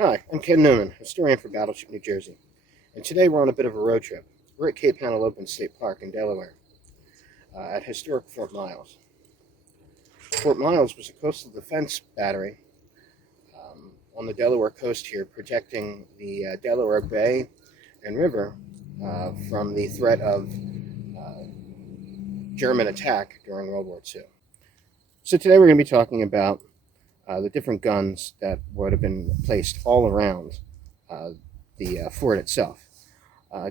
Hi, I'm Ken Newman, historian for Battleship New Jersey, and today we're on a bit of a road trip. We're at Cape Henlopen State Park in Delaware, at historic Fort Miles. Fort Miles was a coastal defense battery on the Delaware coast here, protecting the Delaware Bay and River from the threat of German attack during World War II. So today we're going to be talking about the different guns that would have been placed all around the fort itself,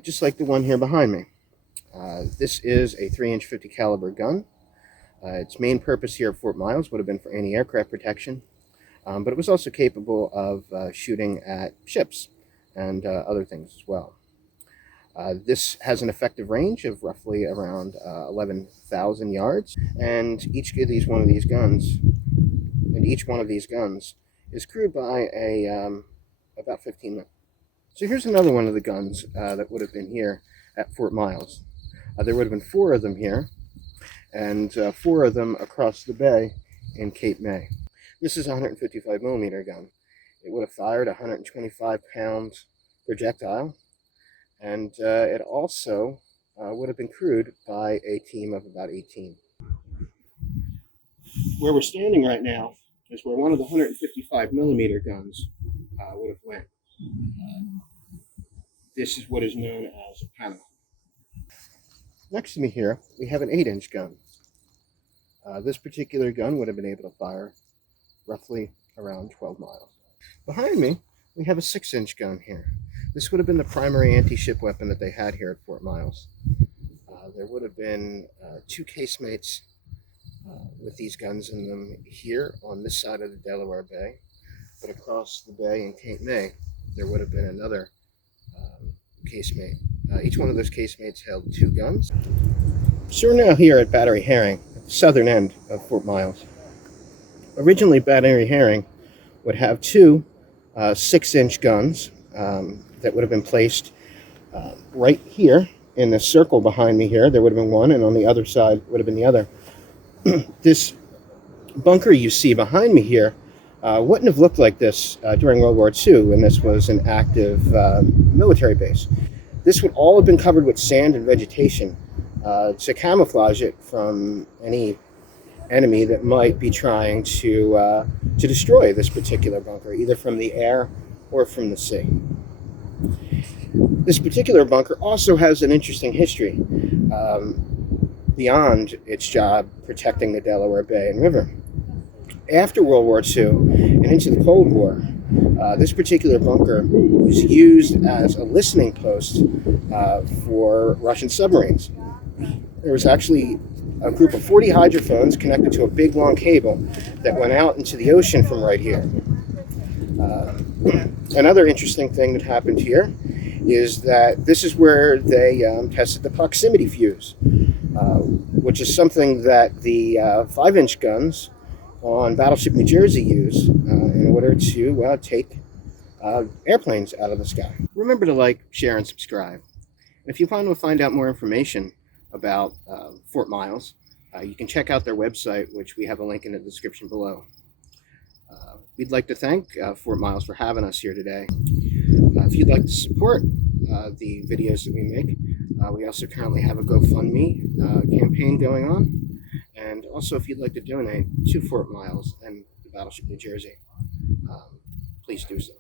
just like the one here behind me. This is a 3-inch 50 caliber gun. Its main purpose here at Fort Miles would have been for anti-aircraft protection, but it was also capable of shooting at ships and other things as well. This has an effective range of roughly around 11,000 yards, and each one of these guns is crewed by about 15 men. So here's another one of the guns that would have been here at Fort Miles. There would have been 4 of them here, and 4 of them across the bay in Cape May. This is a 155 millimeter gun. It would have fired a 125-pound projectile, and it also would have been crewed by a team of about 18. Where we're standing right now is where one of the 155 millimeter guns would have went. This is what is known as a panel. Next to me here, we have an 8-inch gun. This particular gun would have been able to fire roughly around 12 miles. Behind me, we have a 6-inch gun here. This would have been the primary anti-ship weapon that they had here at Fort Miles. There would have been 2 casemates with these guns in them here on this side of the Delaware Bay, but across the bay in Cape May, there would have been another casemate. Each one of those casemates held 2 guns. So we're now here at Battery Herring, at the southern end of Fort Miles. Originally, Battery Herring would have 2 6-inch guns that would have been placed right here in the circle behind me here. There would have been one, and on the other side would have been the other. This bunker you see behind me here wouldn't have looked like this during World War II when this was an active military base. This would all have been covered with sand and vegetation to camouflage it from any enemy that might be trying to destroy this particular bunker, either from the air or from the sea. This particular bunker also has an interesting history beyond its job protecting the Delaware Bay and River. After World War II and into the Cold War, this particular bunker was used as a listening post for Russian submarines. There was actually a group of 40 hydrophones connected to a big long cable that went out into the ocean from right here. Another interesting thing that happened here is that this is where they tested the proximity fuse, which is something that the 5-inch guns on Battleship New Jersey use in order to take airplanes out of the sky. Remember to like, share, and subscribe. And if you want to find out more information about Fort Miles, you can check out their website, which we have a link in the description below. We'd like to thank Fort Miles for having us here today. If you'd like to support the videos that we make, we also currently have a Gofundme campaign going on. And also, if you'd like to donate to Fort Miles and the Battleship New Jersey, please do so.